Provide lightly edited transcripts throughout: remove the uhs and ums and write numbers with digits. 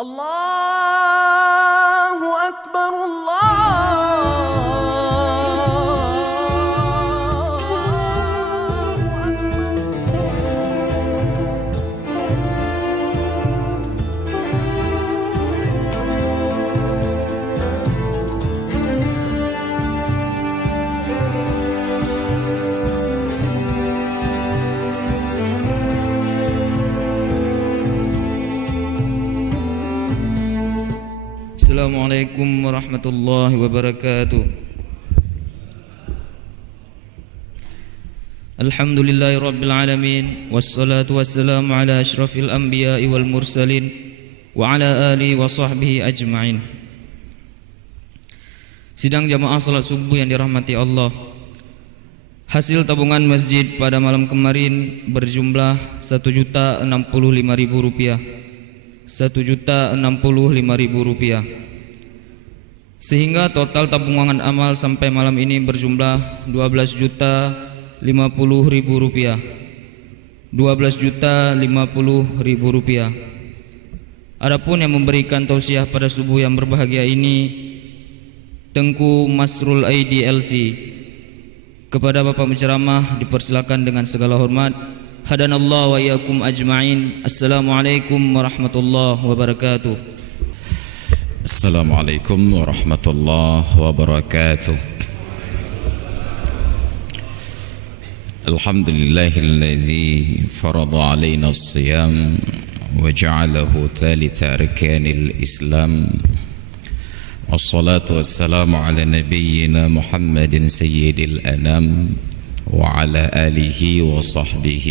الله أكبر Assalamualaikum warahmatullahi wabarakatuh. Alhamdulillahi rabbil alamin, wassalatu wassalamu ala asyrafil anbiya'i wal mursalin wa ala alihi wa sahbihi ajma'in. Sidang jamaah salat subuh yang dirahmati Allah, hasil tabungan masjid pada malam kemarin berjumlah Rp1.065.000, Rp1.065.000, sehingga total tabungan amal sampai malam ini berjumlah Rp12.050.000, Rp12.050.000. Adapun yang memberikan tausiah pada subuh yang berbahagia ini, Tengku Masrul Aidi LC. Kepada Bapak penceramah dipersilakan dengan segala hormat. Hadanallahu wa iyyakum ajma'in. Assalamualaikum warahmatullahi wabarakatuh. Assalamualaikum warahmatullahi wabarakatuh. Alhamdulillahilladzi farada alaina as-siyam wa ja'alahu thalitha arkanil Islam. Wassalatu wassalamu ala nabiyyina Muhammadin sayyidil anam وعلى آله وصحبه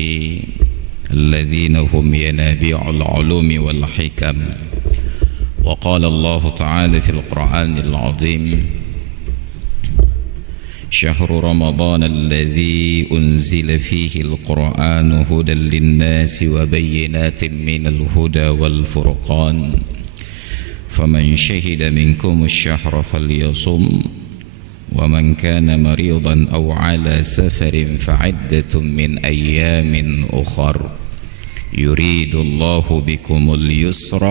الذين هم ينابيع العلوم والحكم. وقال الله تعالى في القرآن العظيم: شهر رمضان الذي أنزل فيه القرآن هدى للناس وبينات من الهدى والفرقان فمن شهد منكم الشهر فليصم ومن كان مريضا أو على سفر فعدة من أيام أخر يريد الله بكم اليسر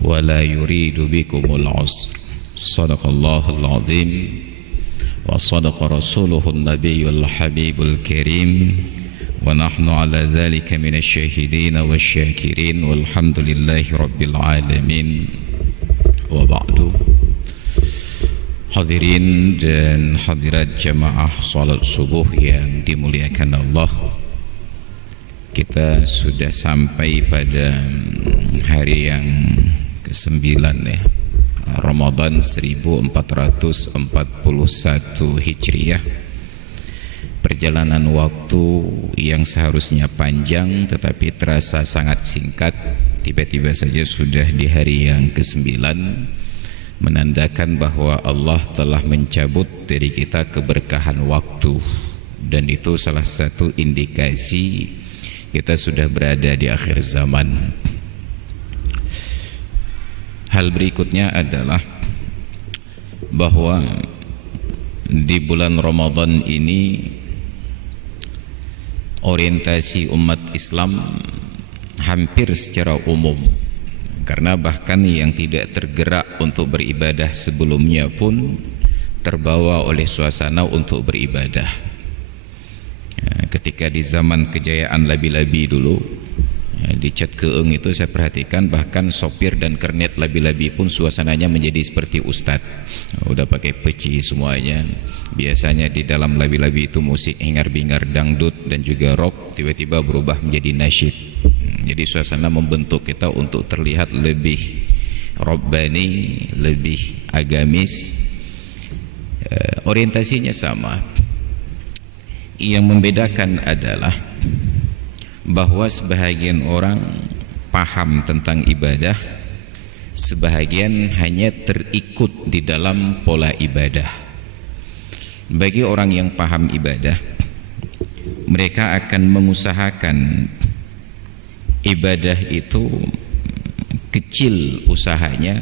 ولا يريد بكم العسر. صدق الله العظيم وصدق رسوله النبي الحبيب الكريم ونحن على ذلك من الشاهدين والشاكرين والحمد لله رب العالمين. وبعد. Hadirin dan hadirat jamaah salat subuh yang dimuliakan Allah, kita sudah sampai pada hari yang ke-9 ya, Ramadan 1441 Hijriah. Perjalanan waktu yang seharusnya panjang tetapi terasa sangat singkat, tiba-tiba saja sudah di hari yang ke-9, menandakan bahwa Allah telah mencabut dari kita keberkahan waktu, dan itu salah satu indikasi kita sudah berada di akhir zaman. Hal berikutnya adalah bahwa di bulan Ramadan ini orientasi umat Islam hampir secara umum, karena bahkan yang tidak tergerak untuk beribadah sebelumnya pun terbawa oleh suasana untuk beribadah. Ketika di zaman kejayaan labi-labi dulu, di Cat Keeng itu saya perhatikan bahkan sopir dan kernet labi-labi pun suasananya menjadi seperti ustadz, udah pakai peci semuanya. Biasanya di dalam labi-labi itu musik hingar-bingar dangdut dan juga rock, tiba-tiba berubah menjadi nasyid. Jadi suasana membentuk kita untuk terlihat lebih robbani, lebih agamis. Orientasinya sama. Yang membedakan adalah bahwa sebahagian orang paham tentang ibadah, sebahagian hanya terikut di dalam pola ibadah. Bagi orang yang paham ibadah, mereka akan mengusahakan ibadah itu kecil usahanya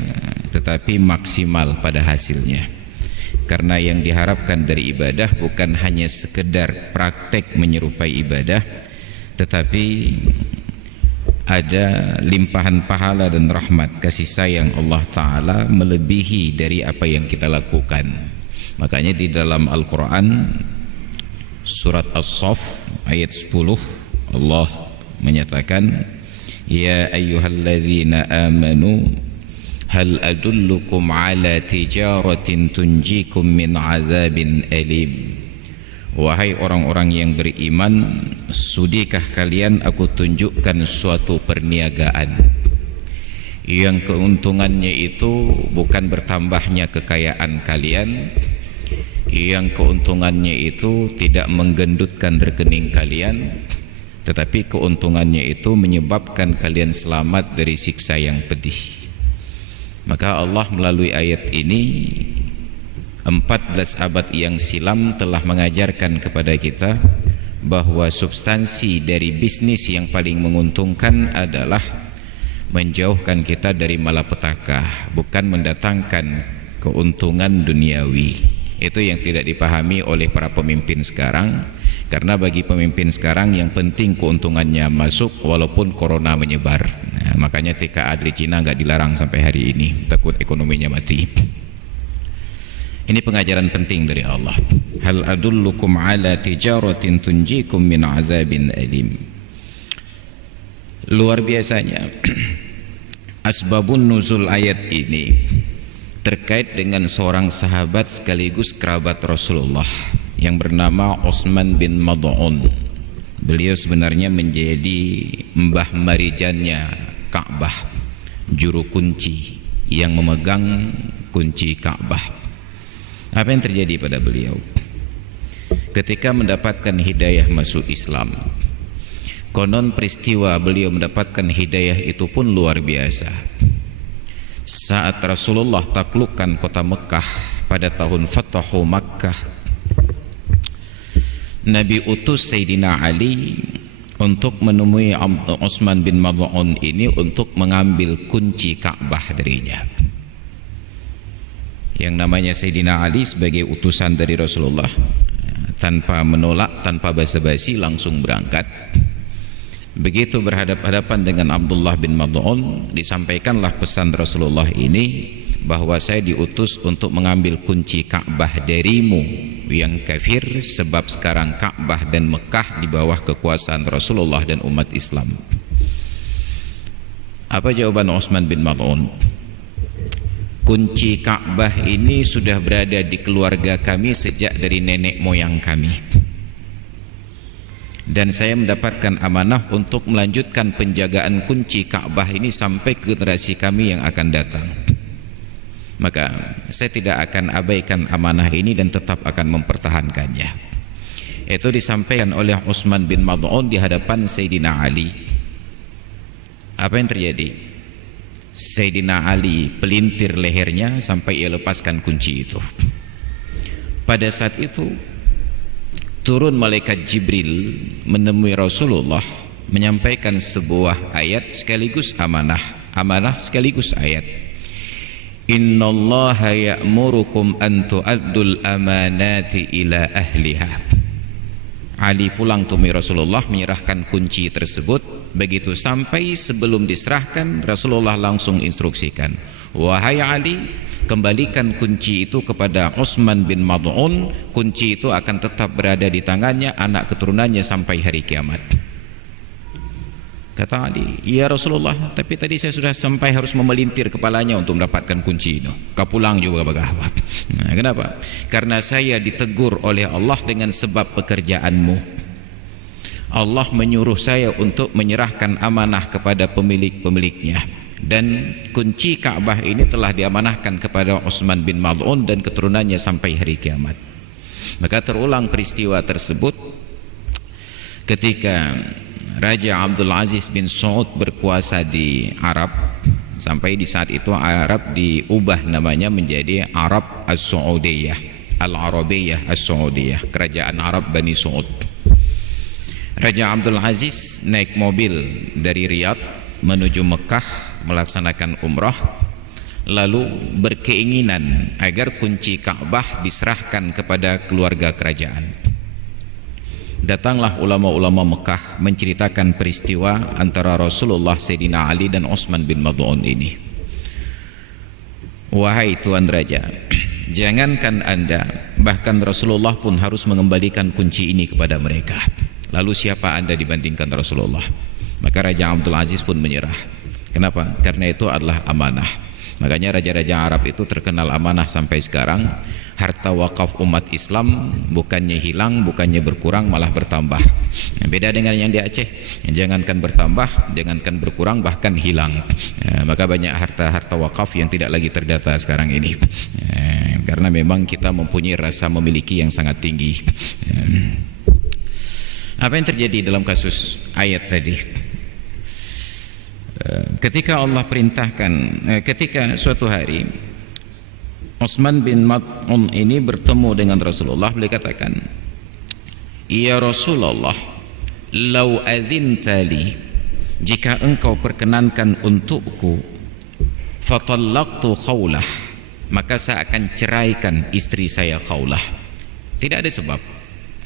tetapi maksimal pada hasilnya, karena yang diharapkan dari ibadah bukan hanya sekedar praktek menyerupai ibadah, tetapi ada limpahan pahala dan rahmat kasih sayang Allah Ta'ala melebihi dari apa yang kita lakukan. Makanya di dalam Al-Quran surat As-Saff ayat 10 Allah menyatakan, ya ayyuhalladzina amanu hal adullukum ala tijaratin tunjikum min azabin alim. Wahai orang-orang yang beriman, sudikah kalian aku tunjukkan suatu perniagaan yang keuntungannya itu bukan bertambahnya kekayaan kalian, yang keuntungannya itu tidak menggendutkan rekening kalian, tetapi keuntungannya itu menyebabkan kalian selamat dari siksa yang pedih. Maka Allah melalui ayat ini 14 abad yang silam telah mengajarkan kepada kita bahwa substansi dari bisnis yang paling menguntungkan adalah menjauhkan kita dari malapetaka, bukan mendatangkan keuntungan duniawi. Itu yang tidak dipahami oleh para pemimpin sekarang, karena bagi pemimpin sekarang yang penting keuntungannya masuk walaupun corona menyebar. Nah, makanya TKA dari Cina nggak dilarang sampai hari ini, takut ekonominya mati. Ini pengajaran penting dari Allah. Hal adullukum ala tijaratin tunjikum min azabin alim. Luar biasanya asbabun nuzul ayat ini terkait dengan seorang sahabat sekaligus kerabat Rasulullah yang bernama Utsman bin Mad'un. Beliau sebenarnya menjadi mbah marijannya Ka'bah, juru kunci yang memegang kunci Ka'bah. Apa yang terjadi pada beliau? Ketika mendapatkan hidayah masuk Islam, konon peristiwa beliau mendapatkan hidayah itu pun luar biasa. Saat Rasulullah taklukkan kota Mekah pada tahun Fathu Makkah, Nabi utus Sayyidina Ali untuk menemui Utsman bin Mad'un ini untuk mengambil kunci Ka'bah darinya. Yang namanya Sayyidina Ali sebagai utusan dari Rasulullah, tanpa menolak, tanpa basa-basi langsung berangkat. Begitu berhadap-hadapan dengan Abdullah bin Mad'un, disampaikanlah pesan Rasulullah ini bahwa saya diutus untuk mengambil kunci Ka'bah darimu yang kafir, sebab sekarang Ka'bah dan Mekah di bawah kekuasaan Rasulullah dan umat Islam. Apa jawaban Utsman bin Mad'un? Kunci Ka'bah ini sudah berada di keluarga kami sejak dari nenek moyang kami, dan saya mendapatkan amanah untuk melanjutkan penjagaan kunci Ka'bah ini sampai generasi kami yang akan datang. Maka saya tidak akan abaikan amanah ini dan tetap akan mempertahankannya. Itu disampaikan oleh Utsman bin Mad'un di hadapan Sayyidina Ali. Apa yang terjadi? Sayyidina Ali pelintir lehernya sampai ia lepaskan kunci itu. Pada saat itu turun malaikat Jibril menemui Rasulullah, menyampaikan sebuah ayat sekaligus amanah, amanah sekaligus ayat. Innallaha ya'murukum an tu'addul amanati ila ahliha. Ali pulang temui Rasulullah menyerahkan kunci tersebut. Begitu sampai sebelum diserahkan, Rasulullah langsung instruksikan, wahai Ali, kembalikan kunci itu kepada Utsman bin Mad'un. Kunci itu akan tetap berada di tangannya, anak keturunannya sampai hari kiamat. Kata Ali, ya Rasulullah, tapi tadi saya sudah sampai harus memelintir kepalanya untuk mendapatkan kunci itu. Kau pulang juga bagaimana? Nah, kenapa? Karena saya ditegur oleh Allah dengan sebab pekerjaanmu. Allah menyuruh saya untuk menyerahkan amanah kepada pemilik-pemiliknya, dan kunci Ka'bah ini telah diamanahkan kepada Utsman bin Mad'un dan keturunannya sampai hari kiamat. Maka terulang peristiwa tersebut ketika Raja Abdul Aziz bin Saud berkuasa di Arab. Sampai di saat itu Arab diubah namanya menjadi Arab As-Saudiyah, Al-Arabiyah As-Saudiyah, Kerajaan Arab Bani Saud. Raja Abdul Aziz naik mobil dari Riyadh menuju Mekah melaksanakan umrah, lalu berkeinginan agar kunci Ka'bah diserahkan kepada keluarga kerajaan. datanglah ulama-ulama Mekah menceritakan peristiwa antara Rasulullah, Sayyidina Ali dan Utsman bin Mad'un ini. Wahai Tuan Raja, jangankan Anda, bahkan Rasulullah pun harus mengembalikan kunci ini kepada mereka. Lalu siapa Anda dibandingkan Rasulullah? Maka Raja Abdul Aziz pun menyerah. Kenapa? Karena itu adalah amanah. Makanya raja-raja Arab itu terkenal amanah sampai sekarang. Harta wakaf umat Islam bukannya hilang, bukannya berkurang, malah bertambah. Beda dengan yang di Aceh, yang jangankan bertambah, jangankan berkurang, bahkan hilang. Maka banyak harta-harta wakaf yang tidak lagi terdata sekarang ini, karena memang kita mempunyai rasa memiliki yang sangat tinggi. Apa yang terjadi dalam kasus ayat tadi? Ketika Allah perintahkan, ketika suatu hari Utsman bin Mad'un ini bertemu dengan Rasulullah, beliau katakan, "Ya Rasulullah, lau adzinta li, jika engkau perkenankan untukku, fatallaqtu Khawlah, maka saya akan ceraikan istri saya Khawlah." Tidak ada sebab,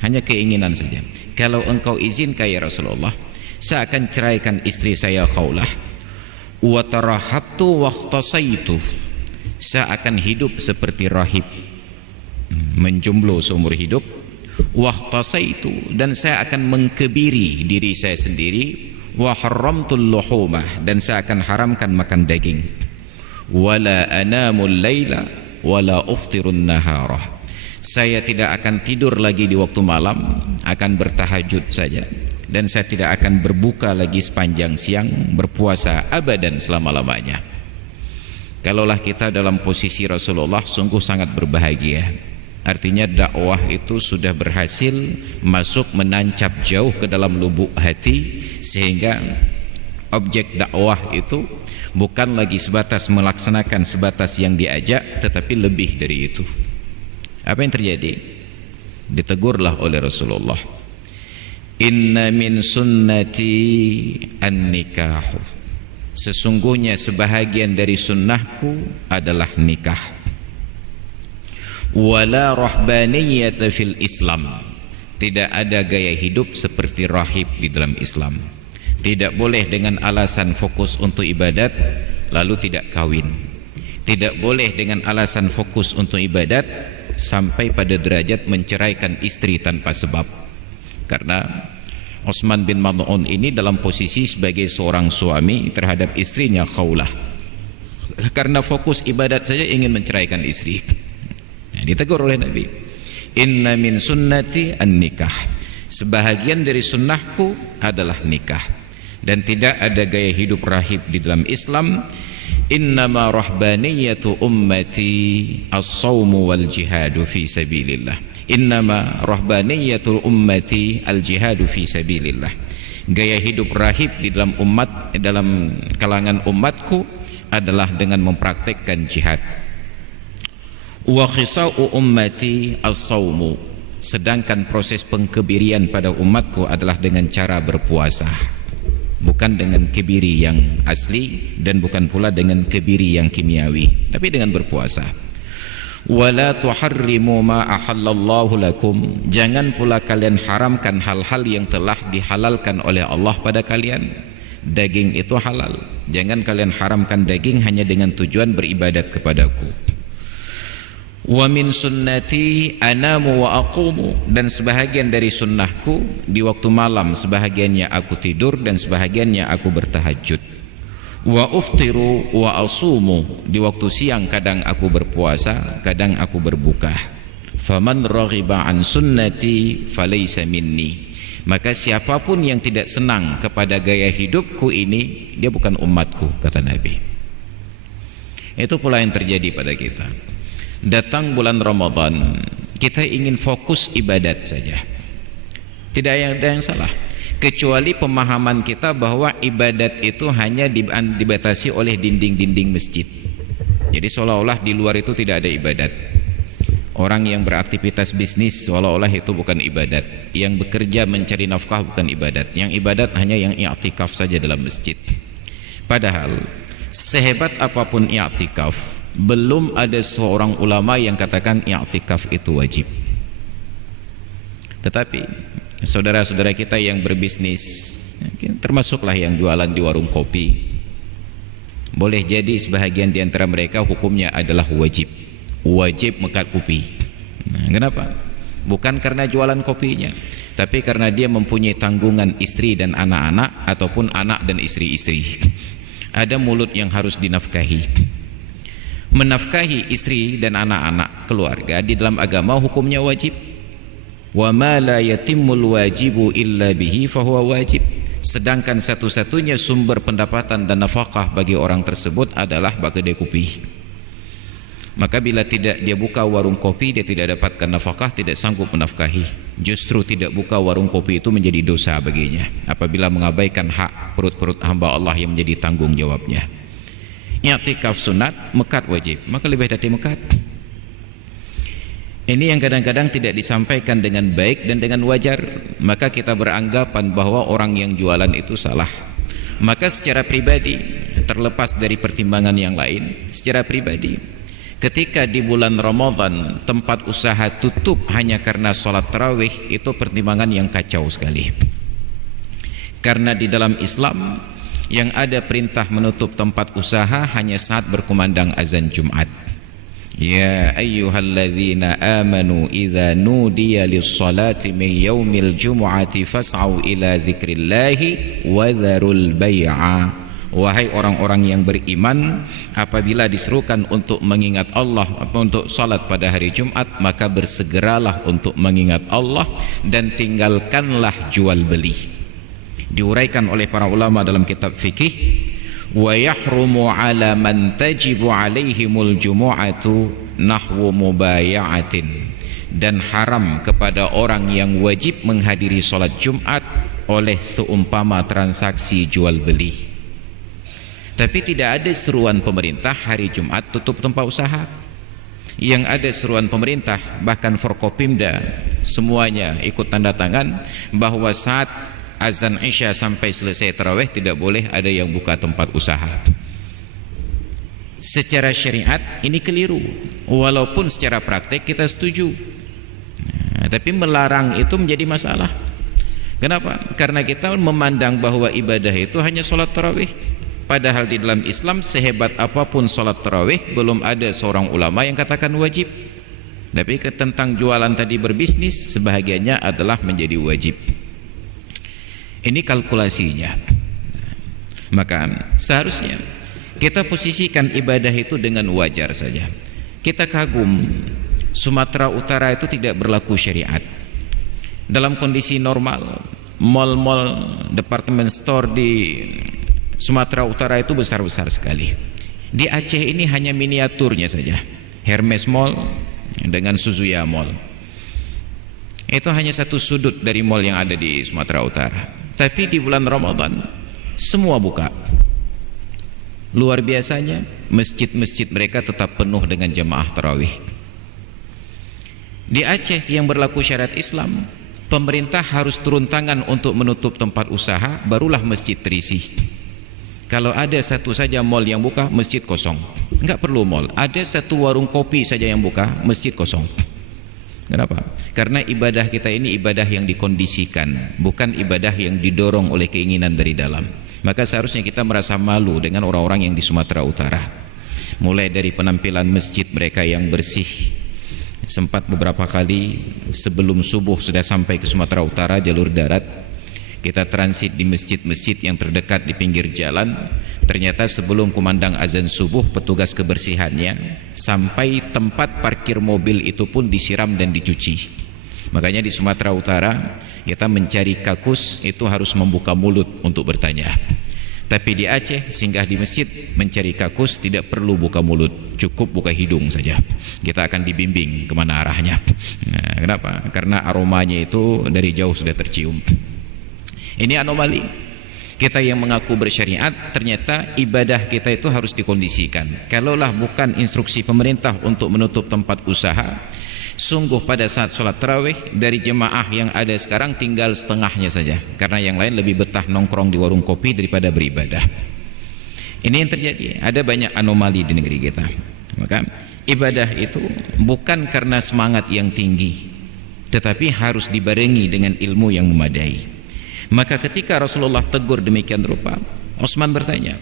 hanya keinginan saja. Kalau engkau izinkan ya Rasulullah, saya akan ceraikan istri saya Khawlah. Wa tarahabtu wa ikhtasaitu, saya akan hidup seperti rahib, menjomblo seumur hidup. Wa ikhtasaitu, dan saya akan mengkebiri diri saya sendiri. Wa haramtul luhumah, dan saya akan haramkan makan daging. Wala anamul laila wala uftirun nahara, saya tidak akan tidur lagi di waktu malam, akan bertahajud saja, dan saya tidak akan berbuka lagi sepanjang siang, berpuasa abadan selama-lamanya. Kalaulah kita dalam posisi Rasulullah, sungguh sangat berbahagia. Artinya dakwah itu sudah berhasil masuk, menancap jauh ke dalam lubuk hati, sehingga objek dakwah itu bukan lagi sebatas melaksanakan sebatas yang diajak, tetapi lebih dari itu. Apa yang terjadi? Ditegurlah oleh Rasulullah, "Inna min sunnati an-nikahu." Sesungguhnya sebahagian dari sunnahku adalah nikah. Wala rahbaniyata fil Islam, tidak ada gaya hidup seperti rahib di dalam Islam. Tidak boleh dengan alasan fokus untuk ibadat lalu tidak kawin. Tidak boleh dengan alasan fokus untuk ibadat sampai pada derajat menceraikan istri tanpa sebab. Karena Utsman bin Mad'un ini dalam posisi sebagai seorang suami terhadap istrinya Khawlah. Karena fokus ibadat saja ingin menceraikan istri. Ditegur oleh Nabi, "Inna min sunnati an-nikah." Sebahagian dari sunnahku adalah nikah. Dan tidak ada gaya hidup rahib di dalam Islam. Innama rahbaniyatu ummati as-sawmu wal jihadu fi sabilillah. Innama rahbaniyatul ummati al-jihadu fi sabilillah. Gaya hidup rahib di dalam umat, dalam kalangan umatku adalah dengan mempraktekkan jihad. Wa khisa'u ummati as-sawmu, sedangkan proses pengkebirian pada umatku adalah dengan cara berpuasa, bukan dengan kebiri yang asli dan bukan pula dengan kebiri yang kimiawi, tapi dengan berpuasa. Wala tuharrimu ma ahallallahu lakum, jangan pula kalian haramkan hal-hal yang telah dihalalkan oleh Allah pada kalian. Daging itu halal, jangan kalian haramkan daging hanya dengan tujuan beribadat kepadaku. Wa min sunnati anamu wa aqumu, dan sebahagian dari sunnahku di waktu malam sebahagiannya aku tidur dan sebahagiannya aku bertahajud. Wa uftiru wa asumu, di waktu siang kadang aku berpuasa, kadang aku berbuka. Faman raghiba an sunnati falaysa minni, maka siapapun yang tidak senang kepada gaya hidupku ini, dia bukan umatku, kata Nabi. Itu pula yang terjadi pada kita. Datang bulan Ramadan, kita ingin fokus ibadat saja. Tidak ada yang salah, kecuali pemahaman kita bahwa ibadat itu hanya dibatasi oleh dinding-dinding masjid. Jadi seolah-olah di luar itu tidak ada ibadat. Orang yang beraktivitas bisnis seolah-olah itu bukan ibadat. Yang bekerja mencari nafkah bukan ibadat. Yang ibadat hanya yang i'tikaf saja dalam masjid. Padahal sehebat apapun i'tikaf, belum ada seorang ulama yang katakan i'tikaf itu wajib. Tetapi saudara-saudara kita yang berbisnis, termasuklah yang jualan di warung kopi, boleh jadi sebahagian di antara mereka hukumnya adalah wajib mekat kopi. Nah, kenapa? Bukan karena jualan kopinya, tapi karena dia mempunyai tanggungan istri dan anak-anak, ataupun anak dan istri-istri. Ada mulut yang harus dinafkahi. Menafkahi istri dan anak-anak keluarga di dalam agama hukumnya wajib. Wa ma la yatimmul wajibu illa bihi fahuwa wajib. Sedangkan satu-satunya sumber pendapatan dan nafkah bagi orang tersebut adalah kedai kopi. Maka bila tidak dia buka warung kopi, dia tidak dapatkan nafkah, tidak sanggup menafkahi. Justru tidak buka warung kopi itu menjadi dosa baginya apabila mengabaikan hak perut-perut hamba Allah yang menjadi tanggung jawabnya. I'tikaf sunat, mekat wajib, maka lebih dari mekat. Ini yang kadang-kadang tidak disampaikan dengan baik dan dengan wajar, maka kita beranggapan bahwa orang yang jualan itu salah. Maka secara pribadi, terlepas dari pertimbangan yang lain, secara pribadi, ketika di bulan Ramadan tempat usaha tutup hanya karena sholat tarawih, itu pertimbangan yang kacau sekali. Karena di dalam Islam yang ada perintah menutup tempat usaha hanya saat berkumandang azan Jumat. Ya ayyuhalladzina amanu idza nudiya lis-salati min yaumil jumu'ati fas'au ila dzikrillahi wa dzarul bai'a. Wahai orang-orang yang beriman, apabila diserukan untuk mengingat Allah, untuk salat pada hari Jumat, maka bersegeralah untuk mengingat Allah dan tinggalkanlah jual beli. Diuraikan oleh para ulama dalam kitab fikih, wa yahrumu ala man tajibu alaihimul jumu'atu nahwu mubaya'atin, dan haram kepada orang yang wajib menghadiri salat Jumat oleh seumpama transaksi jual beli. Tapi tidak ada seruan pemerintah hari Jumat tutup tempat usaha. Yang ada seruan pemerintah, bahkan Forkopimda semuanya ikut tanda tangan bahwa saat azan Isya sampai selesai tarawih tidak boleh ada yang buka tempat usaha. Secara syariat ini keliru, walaupun secara praktek kita setuju. Tapi melarang itu menjadi masalah. Kenapa? Karena kita memandang bahwa ibadah itu hanya sholat tarawih. Padahal di dalam Islam sehebat apapun sholat tarawih, belum ada seorang ulama yang katakan wajib. Tapi tentang jualan tadi berbisnis, sebahagiannya adalah menjadi wajib. Ini kalkulasinya. Maka seharusnya kita posisikan ibadah itu dengan wajar saja. Kita kagum Sumatera Utara itu tidak berlaku syariat. Dalam kondisi normal, mal-mal, department store di Sumatera Utara itu besar-besar sekali. Di Aceh ini hanya miniaturnya saja, Hermes Mall dengan Suzuya Mall. Itu hanya satu sudut dari mall yang ada di Sumatera Utara. Tapi di bulan Ramadan semua buka. Luar biasanya masjid-masjid mereka tetap penuh dengan jemaah tarawih. Di Aceh yang berlaku syariat Islam, pemerintah harus turun tangan untuk menutup tempat usaha, barulah masjid terisi. Kalau ada satu saja mall yang buka, masjid kosong. Enggak perlu mall, ada satu warung kopi saja yang buka, masjid kosong. Kenapa? Karena ibadah kita ini ibadah yang dikondisikan, bukan ibadah yang didorong oleh keinginan dari dalam. Maka seharusnya kita merasa malu dengan orang-orang yang di Sumatera Utara. Mulai dari penampilan masjid mereka yang bersih. Sempat beberapa kali sebelum subuh sudah sampai ke Sumatera Utara jalur darat, kita transit di masjid-masjid yang terdekat di pinggir jalan. Ternyata sebelum kumandang azan subuh, petugas kebersihannya sampai tempat parkir mobil itu pun disiram dan dicuci. Makanya di Sumatera Utara kita mencari kakus itu harus membuka mulut untuk bertanya. Tapi di Aceh singgah di masjid mencari kakus tidak perlu buka mulut, cukup buka hidung saja. Kita akan dibimbing kemana arahnya. Nah, kenapa? Karena aromanya itu dari jauh sudah tercium. Ini anomali. Kita yang mengaku bersyariat, ternyata ibadah kita itu harus dikondisikan. Kalaulah bukan instruksi pemerintah untuk menutup tempat usaha, sungguh pada saat sholat tarawih dari jemaah yang ada sekarang tinggal setengahnya saja, karena yang lain lebih betah nongkrong di warung kopi daripada beribadah. Ini yang terjadi. Ada banyak anomali di negeri kita. Maka ibadah itu bukan karena semangat yang tinggi, tetapi harus dibarengi dengan ilmu yang memadai. Maka ketika Rasulullah tegur demikian rupa, Utsman bertanya,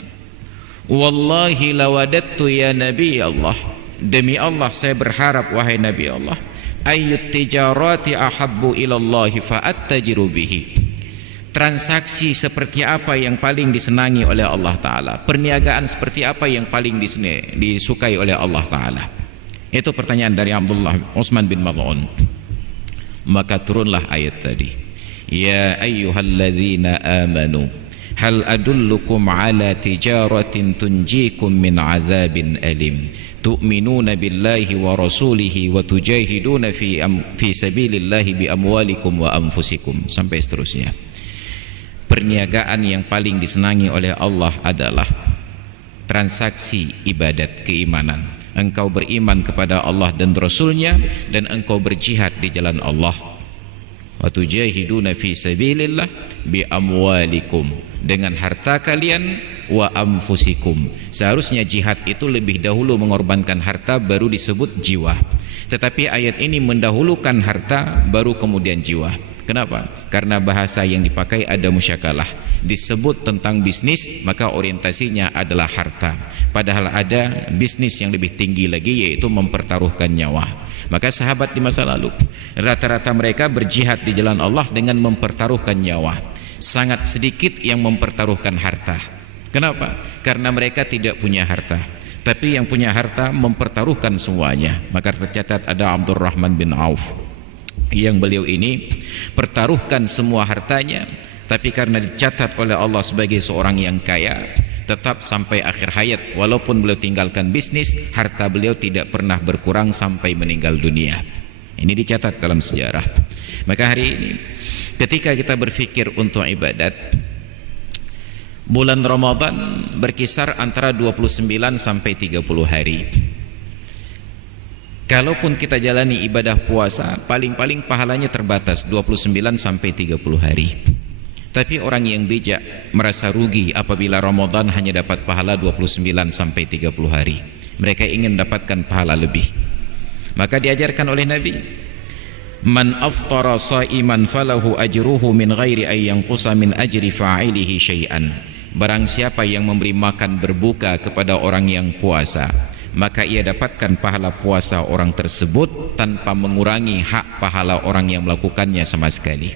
wallahi lawadattu ya Nabi Allah, demi Allah saya berharap wahai Nabi Allah, ayyut tijarati ahabbu ilallahi fa'attajiru bihi. Transaksi seperti apa yang paling disenangi oleh Allah Ta'ala, perniagaan seperti apa yang paling disukai oleh Allah Ta'ala. Itu pertanyaan dari Utsman bin Maz'un. Maka turunlah ayat tadi, ya ayyuhalladzina amanu hal adullukum ala tijaratin tunjikum min azabin alim tu'minuna billahi wa rasulihi wa tujahiduna fi sabilillahi bi amwalikum wa anfusikum, sampai seterusnya. Perniagaan yang paling disenangi oleh Allah adalah transaksi ibadat keimanan. Engkau beriman kepada Allah dan Rasulnya, dan engkau berjihad di jalan Allah. Wa tujahiduna fi sabilillah bi amwalikum, dengan harta kalian, wa anfusikum. Seharusnya jihad itu lebih dahulu mengorbankan harta, baru disebut jiwa. Tetapi ayat ini mendahulukan harta, baru kemudian jiwa. Kenapa? Karena bahasa yang dipakai ada musyakalah. Disebut tentang bisnis, maka orientasinya adalah harta. Padahal ada bisnis yang lebih tinggi lagi, yaitu mempertaruhkan nyawa. Maka sahabat di masa lalu, rata-rata mereka berjihad di jalan Allah dengan mempertaruhkan nyawa. Sangat sedikit yang mempertaruhkan harta. Kenapa? Karena mereka tidak punya harta. Tapi yang punya harta mempertaruhkan semuanya. Maka tercatat ada Abdurrahman bin Auf, yang beliau ini pertaruhkan semua hartanya, tapi karena dicatat oleh Allah sebagai seorang yang kaya, tetap sampai akhir hayat, walaupun beliau tinggalkan bisnis, harta beliau tidak pernah berkurang sampai meninggal dunia. Ini dicatat dalam sejarah. Maka hari ini ketika kita berfikir untuk ibadat, bulan Ramadan berkisar antara 29 sampai 30 hari. Kalaupun kita jalani ibadah puasa, paling-paling pahalanya terbatas 29 sampai 30 hari. Tapi orang yang bijak merasa rugi apabila Ramadan hanya dapat pahala 29 sampai 30 hari. Mereka ingin mendapatkan pahala lebih. Maka diajarkan oleh Nabi, man aftara sa'iman falahu ajruhu min ghairi ay yanqusa min ajri fa'ilihi syai'an. Barang siapa yang memberi makan berbuka kepada orang yang puasa, maka ia dapatkan pahala puasa orang tersebut tanpa mengurangi hak pahala orang yang melakukannya sama sekali.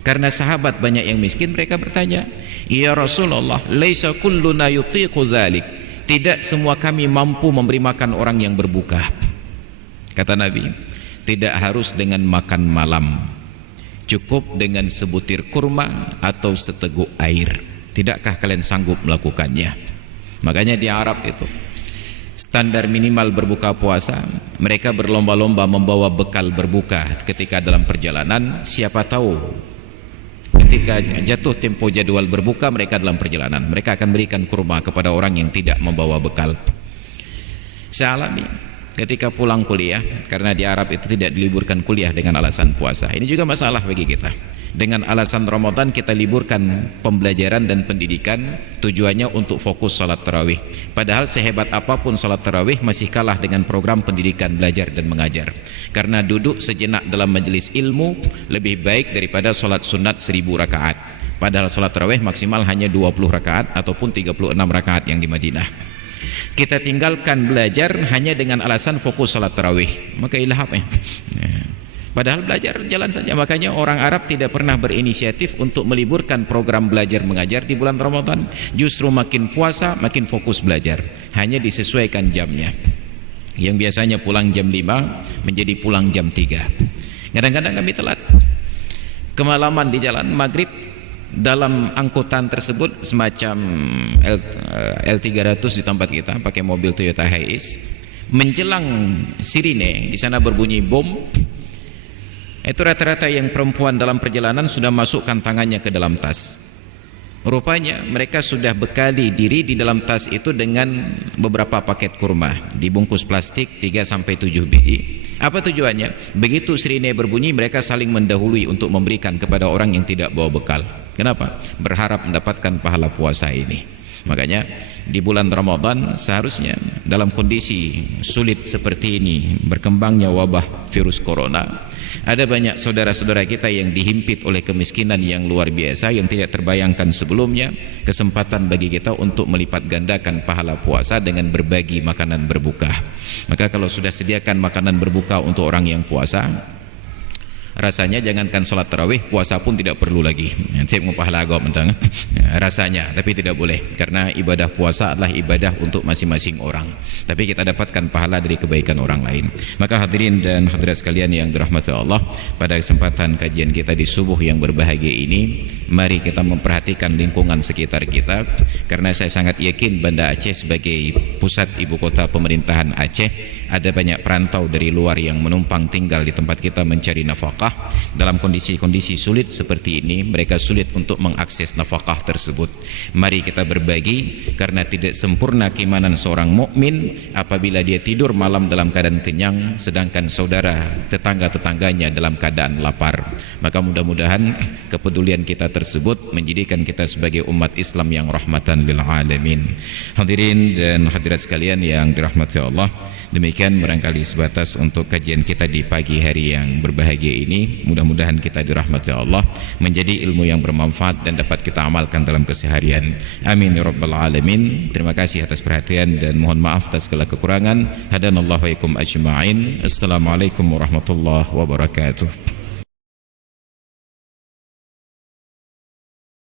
Karena sahabat banyak yang miskin, mereka bertanya, ya Rasulullah, laisa kulluna yutiqu dzalik. Tidak semua kami mampu memberi makan orang yang berbuka. Kata Nabi, tidak harus dengan makan malam, cukup dengan sebutir kurma atau seteguk air. Tidakkah kalian sanggup melakukannya? Makanya di Arab itu standar minimal berbuka puasa, mereka berlomba-lomba membawa bekal berbuka ketika dalam perjalanan. Siapa tahu ketika jatuh tempo jadwal berbuka mereka dalam perjalanan, mereka akan berikan kurma kepada orang yang tidak membawa bekal. Saya alami ketika pulang kuliah, karena di Arab itu tidak diliburkan kuliah dengan alasan puasa. Ini juga masalah bagi kita. Dengan alasan Ramadan kita liburkan pembelajaran dan pendidikan, tujuannya untuk fokus salat tarawih. Padahal sehebat apapun salat tarawih masih kalah dengan program pendidikan belajar dan mengajar. Karena duduk sejenak dalam majelis ilmu lebih baik daripada salat sunat 1000 rakaat. Padahal salat tarawih maksimal hanya 20 rakaat ataupun 36 rakaat yang di Madinah. Kita tinggalkan belajar hanya dengan alasan fokus salat tarawih. Maka ilham padahal belajar jalan saja. Makanya orang Arab tidak pernah berinisiatif untuk meliburkan program belajar mengajar di bulan Ramadan. Justru makin puasa makin fokus belajar, hanya disesuaikan jamnya. Yang biasanya pulang jam 5 menjadi pulang jam 3. Kadang-kadang kami telat, kemalaman di jalan maghrib. Dalam angkutan tersebut semacam L300 di tempat kita, pakai mobil Toyota Hiace. Menjelang sirine di sana berbunyi bom. Itu rata-rata yang perempuan dalam perjalanan sudah masukkan tangannya ke dalam tas. Rupanya mereka sudah bekali diri di dalam tas itu dengan beberapa paket kurma dibungkus plastik 3-7 biji. Apa tujuannya? Begitu sirine berbunyi mereka saling mendahului untuk memberikan kepada orang yang tidak bawa bekal. Kenapa? Berharap mendapatkan pahala puasa ini. Makanya di bulan Ramadan seharusnya dalam kondisi sulit seperti ini, berkembangnya wabah virus corona, ada banyak saudara-saudara kita yang dihimpit oleh kemiskinan yang luar biasa yang tidak terbayangkan sebelumnya. Kesempatan bagi kita untuk melipat gandakan pahala puasa dengan berbagi makanan berbuka. Maka kalau sudah sediakan makanan berbuka untuk orang yang puasa, rasanya jangankan sholat tarawih, puasa pun tidak perlu lagi. Saya mau pahala agak mentang rasanya, tapi tidak boleh, karena ibadah puasa adalah ibadah untuk masing-masing orang, tapi kita dapatkan pahala dari kebaikan orang lain. Maka hadirin dan hadirat sekalian yang dirahmati Allah, pada kesempatan kajian kita di subuh yang berbahagia ini, mari kita memperhatikan lingkungan sekitar kita, karena saya sangat yakin Banda Aceh sebagai pusat ibu kota pemerintahan Aceh, ada banyak perantau dari luar yang menumpang tinggal di tempat kita mencari nafkah. Dalam kondisi-kondisi sulit seperti ini, mereka sulit untuk mengakses nafkah tersebut. Mari kita berbagi, karena tidak sempurna keimanan seorang mukmin apabila dia tidur malam dalam keadaan kenyang, sedangkan saudara tetangga-tetangganya dalam keadaan lapar. Maka mudah-mudahan kepedulian kita tersebut menjadikan kita sebagai umat Islam yang rahmatan lil alamin. Hadirin dan hadirat sekalian yang dirahmati Allah, demikian barangkali sebatas untuk kajian kita di pagi hari yang berbahagia ini. Mudah-mudahan kita dirahmati Allah, menjadi ilmu yang bermanfaat dan dapat kita amalkan dalam keseharian. Amin ya rabbal alamin. Terima kasih atas perhatian dan mohon maaf atas segala kekurangan. Hadanallahu wa ikum ajma'in. Assalamualaikum warahmatullahi wabarakatuh.